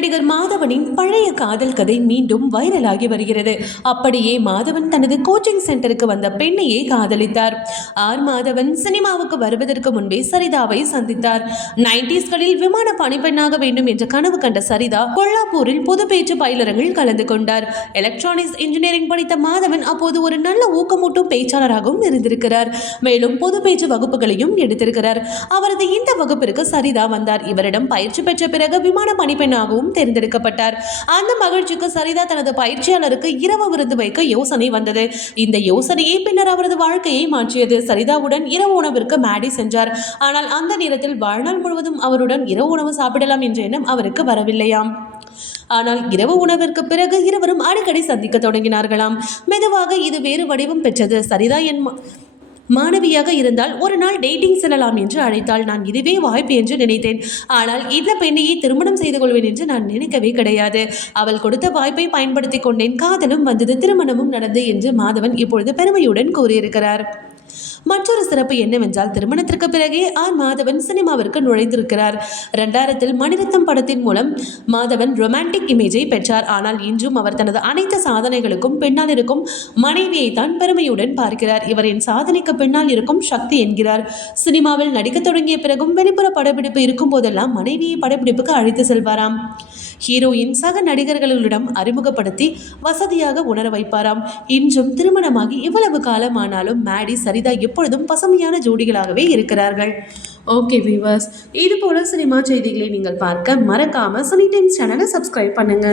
நடிகர் மாதவனின் பழைய காதல் கதை மீண்டும் வைரலாகி வருகிறது. அப்படியே மாதவன் தனது கோச்சிங் சென்டருக்கு வந்த பெண்ணையே காதலித்தார். ஆர் மாதவன் சினிமாவுக்கு வருவதற்கு முன்பே சரிதாவை சந்தித்தார். நைன்டிஸ்களில் விமான பணிப்பெண்ணாக வேண்டும் என்ற கனவு கண்ட சரிதா கொல்லாப்பூரில் பொது பேச்சு பயிலரங்கில் கலந்து கொண்டார். எலக்ட்ரானிக்ஸ் இன்ஜினியரிங் படித்த மாதவன் அப்போது ஒரு நல்ல ஊக்கமூட்டும் பேச்சாளராகவும் இருந்திருக்கிறார். மேலும் பொது பேச்சு வகுப்புகளையும் எடுத்திருக்கிறார். அவரது இந்த வகுப்பிற்கு சரிதா வந்தார். இவரிடம் பயிற்சி பெற்ற பிறகு விமான பணிப்பெண்ணாகவும் தேர்ந்தெடுக்கப்பட்டார். அந்த மகிழ்ச்சிக்கு சரிதா தனது பயிற்சியாளருக்கு இரவு விருந்து வைக்க யோசனை வந்தது. இந்த யோசனையை பின்னர் அவரது வாழ்க்கையை மாற்றியது. சரிதாவுடன் இரவு உணவிற்கு மேடி சென்றார். ஆனால் அந்த நேரத்தில் வாழ்நாள் முழுவதும் அவருடன் இரவு உணவு சாப்பிடலாம் என்ற எண்ணம் அவருக்கு வரவில்லையாம். ஆனால் இரவு உணவிற்கு பிறகு இருவரும் அடிக்கடி சந்திக்க தொடங்கினார்களாம். மெதுவாக இது வேறு வடிவம் பெற்றது. சரிதா என் மாணவியாக இருந்தால் ஒரு நாள் டேட்டிங் செல்லலாம் என்று அழைத்தாள். நான் இதுவே வாய்ப்பு என்று நினைத்தேன். ஆனால் இந்த பெண்ணையை திருமணம் செய்து கொள்வேன் என்று நான் நினைக்கவே கிடையாது. அவள் கொடுத்த வாய்ப்பை பயன்படுத்தி கொண்டேன். காதலும் வந்தது திருமணமும் நடந்து என்று மாதவன் இப்பொழுது பெருமையுடன் கூறியிருக்கிறார். மற்றொரு சிறப்பு என்னவென்றால் திருமணத்திற்கு பிறகே ஆர் மாதவன் சினிமாவிற்கு நுழைந்திருக்கிறார். ரெண்டாயிரத்தில் மணிரத்னம் படத்தின் மூலம் மாதவன் ரொமான்டிக் இமேஜை பெற்றார். ஆனால் இன்றும் அவர் தனது அனைத்து சாதனைகளுக்கும் பின்னால் இருக்கும் மனைவியை தான் பெருமையுடன் பார்க்கிறார். இவரின் சாதனைக்கு பின்னால் இருக்கும் சக்தி என்கிறார். சினிமாவில் நடிக்கத் தொடங்கிய பிறகும் வெளிப்புற படப்பிடிப்பு இருக்கும் போதெல்லாம் மனைவியை படப்பிடிப்புக்கு அழைத்து செல்வாராம். ஹீரோயின் சக நடிகர்களிடம் அறிமுகப்படுத்தி வசதியாக உணர வைப்பாராம். இன்றும் திருமணமாகி இவ்வளவு காலமானாலும் மேடி சரி கவிதா எப்பொழுதும் பசுமையான ஜோடிகளாகவே இருக்கிறார்கள். ஓகே வீவர்ஸ் இது போல சினிமா செய்திகளை நீங்கள் பார்க்க மறக்காம சனி டைம்ஸ் சேனலை சப்ஸ்கிரைப் பண்ணுங்க.